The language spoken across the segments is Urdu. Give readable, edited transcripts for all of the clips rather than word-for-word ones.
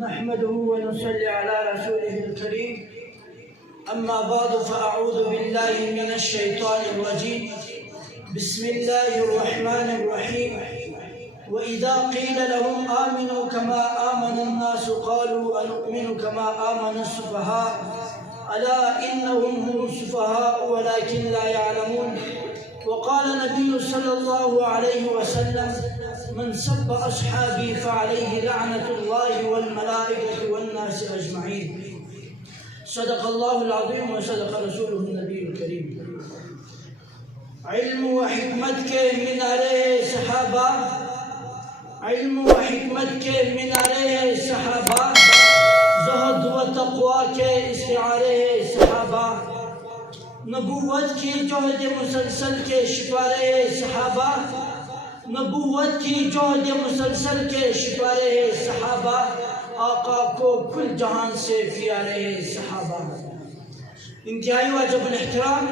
نحمده ونصلي على رسوله الكريم. أما بعد فأعوذ بالله من الشيطان الرجيم. بسم الله الرحمن الرحيم. وإذا قيل لهم آمنوا كما آمن الناس قالوا أنؤمن كما آمن السفهاء ألا إنهم هم السفهاء ولكن لا يعلمون. وقال النبي صلى الله عليه وسلم: من سب أصحابي فعليه لعنة الله والملائكة والناس أجمعين. صدق الله العظيم وصدق رسوله النبي الكريم. علم و حکمت کے مینارے صحابہ، علم و حکمت کے مینارے صحابہ، زہد و تقوی کے استعارے صحابہ، نبوت کی جہد مسلسل کے شکارے صحابہ، نبوت کی جہد مسلسل کے شکارے صحابہ، آقا کو کل جہان سے پیارے صحابہ. انتہائی واجب الاحترام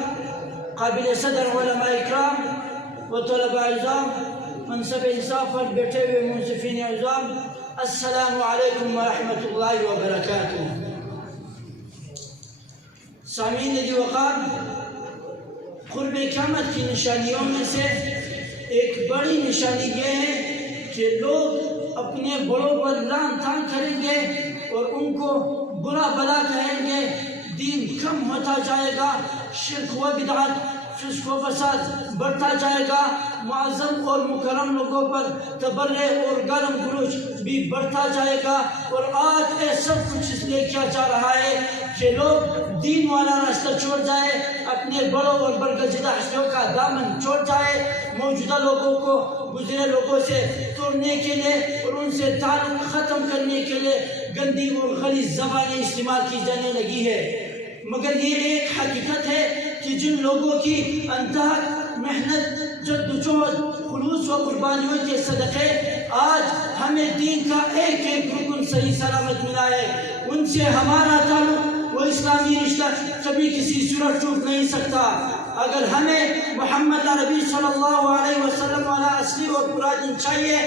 قابل صدر علماء اکرام و طلباء عظام، منصب انصاف پر بیٹھے ہوئے منصفین عظام، السلام علیکم ورحمۃ اللہ وبرکاتہ. سامعین دی وقار، قرب قیامت کی نشانیوں میں سے ایک بڑی نشانی یہ ہے کہ لوگ اپنے بڑوں پر لعن طعن کریں گے اور ان کو برا بلا کہیں گے، دین کم ہوتا جائے گا، شرک و بدعت، فسق و فساد بڑھتا جائے گا، معظم اور مکرم لوگوں پر تبرع اور گرم گلوچ بھی بڑھتا جائے گا. اور آج یہ سب کچھ اس لیے کیا جا رہا ہے کہ لوگ دین والا راستہ چھوڑ جائے، اپنے بڑوں اور برگزیدہ ہستیوں کا دامن چھوڑ جائے، موجودہ لوگوں کو گزرے لوگوں سے توڑنے کے لیے اور ان سے تعلق ختم کرنے کے لیے گندی اور غلیظ زبانیں استعمال کی جانے لگی ہے. مگر یہ ایک حقیقت ہے کہ جن لوگوں کی انتہا محنت، جدوجہد، خلوص و قربانیوں کے صدقے آج ہمیں دین کا ایک ایک رکن صحیح سلامت ملا ہے، ان سے ہمارا تعلق وہ اسلامی رشتہ کبھی کسی صورت ٹوٹ نہیں سکتا. اگر ہمیں محمد نبی صلی اللہ علیہ وسلم والا اصلی اور پورا دین چاہیے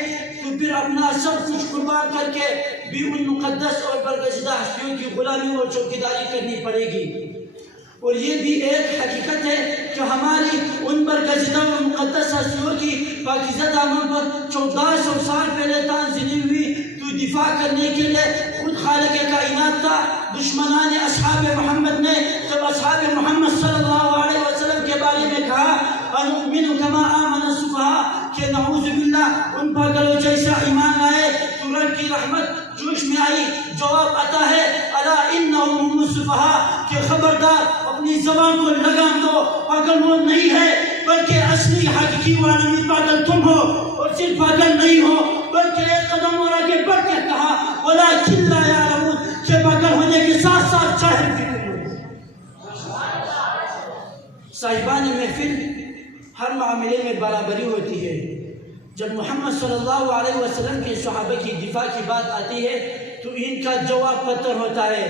تو پھر اپنا سب کچھ قربان کر کے بھی ان مقدس اور برگزیدہ ہستیوں کی غلامی اور چوکیداری کرنی پڑے گی. اور یہ بھی ایک حقیقت ہے کہ ہماری ان برگزیدہ اور مقدس ہستیوں کی پاکیزہ دامن پر 1400 سال پہلے تنزلی ہوئی تو دفاع کرنے کے لیے خود خالق کائنات تھا. دشمنان اصحاب محمد نے جب اصحاب محمد صلی اللہ علیہ وسلم کے بارے میں کہا انؤمن کما آمن السفہاء کہ نعوذ باللہ ان پاگلوں جیسا ایمان لائے، تو رب کی رحمت جوش میں آئی. جواب آتا ہے الا انہم هم السفہاء کہ خبردار اپنی زبان کو لگام دو، پاگل وہ نہیں ہے بلکہ اصلی حقیقی و عالمی پاگل تم ہو. اور صرف پاگل نہیں ہو بلکہ ایک قدم اور آگے بڑھ کر کہا ولکن لا یعلمون کہ پاگل ہونے کے ساتھ ساتھ جاہل بھی نہیں. صاحبان محفل، ہر معاملے میں برابری ہوتی ہے. جب محمد صلی اللہ علیہ وسلم کے صحابہ کی دفاع کی بات آتی ہے تو ان کا جواب پتھر ہوتا ہے.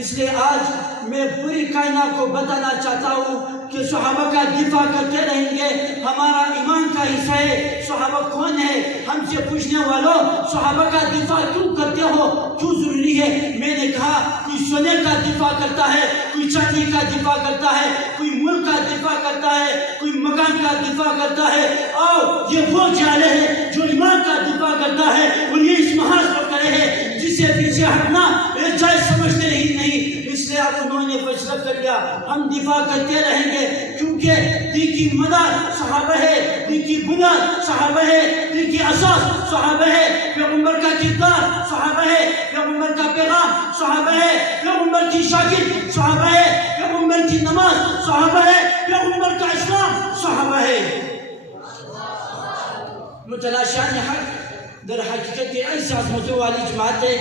اس لیے آج میں پوری کائنات کو بتانا چاہتا ہوں کہ صحابہ کا دفاع کرتے رہیں گے، ہمارا ایمان کا حصہ ہے. صحابہ کون ہے؟ ہم سے پوچھنے والوں صحابہ کا دفاع کیوں کرتے ہو، کیوں ضروری ہے؟ میں نے کہا کوئی سونے کا دفاع کرتا ہے، کوئی چاندی کا دفاع کرتا ہے، کوئی ملک کا دفاع کرتا ہے، کوئی مکان کا دفاع کرتا ہے. آؤ یہ وہ جالے ہیں جو ایمان کا دفاع کرتا ہے اور یہ اس محاذ کو کرے ہیں جسے پیچھے ہٹنا ایک جائز سمجھتے ہی نہیں. اس لیے اب انہوں نے فیصلہ کر لیا ہم دفاع کرتے رہیں گے، کیونکہ دین کی مدار صحابہ ہے، دین کی بنیاد صحابہ ہے، دین کی اساس صحابہ ہے، پیغمبر کا کردار صحابہ ہے، پیغمبر کا پیغام صحابہ ہے، پیغمبر کی شاگرد صحابہ ہے، پیغمبر کی نماز صحابہ ہے، پیغمبر کا اسلام صحابہ ہے. متلاشیان حق در حقیقت ایسی عظمتوں والی جماعت ہے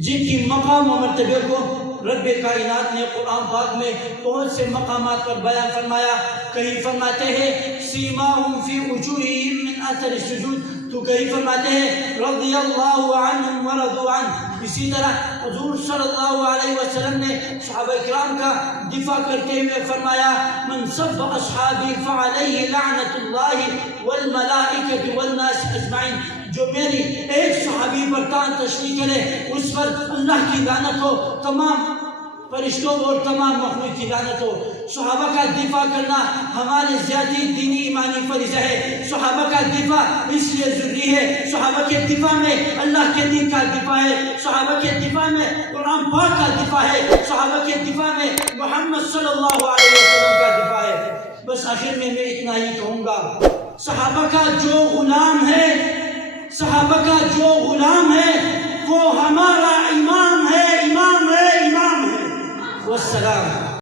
جن کی مقام و مرتبے کو رب کائنات نے قرآن پاک میں بہت سے مقامات پر بیان فرمایا. کہیں فرماتے ہیں سیماہم فی وجوہہم من اثر السجود، تو کہیں فرماتے ہیں رضی اللہ عنہم ورضوا عنہ. اسی طرح حضور صلی اللہ علیہ وسلم نے صحابہ کرام کا دفاع کرتے ہوئے فرمایا من سب اصحابی فعلیہ لعنت اللہ والملائکۃ والناس اجمعین. جو میری ایک صحابی پر تان تشریح کرے اس پر اللہ کی لعنت ہو، تمام فرشتوں اور تمام مخلوق کی لعنت ہو۔ صحابہ کا دفاع کرنا ہمارے ذاتی دینی ایمانی فریضہ ہے۔ صحابہ کا دفاع اس لیے ضروری ہے، صحابہ کے دفاع میں اللہ کے دین کا دفاع ہے، صحابہ کے دفاع میں قرآن پاک کا دفاع ہے، صحابہ کے دفاع میں محمد صلی اللہ علیہ وسلم کا دفاع ہے۔ بس آخر میں اتنا ہی کہوں گا، صحابہ کا جو غلام ہے، صحابہ کا جو غلام ہے وہ ہمارا امام ہے، امام ہے، امام ہے۔ والسلام۔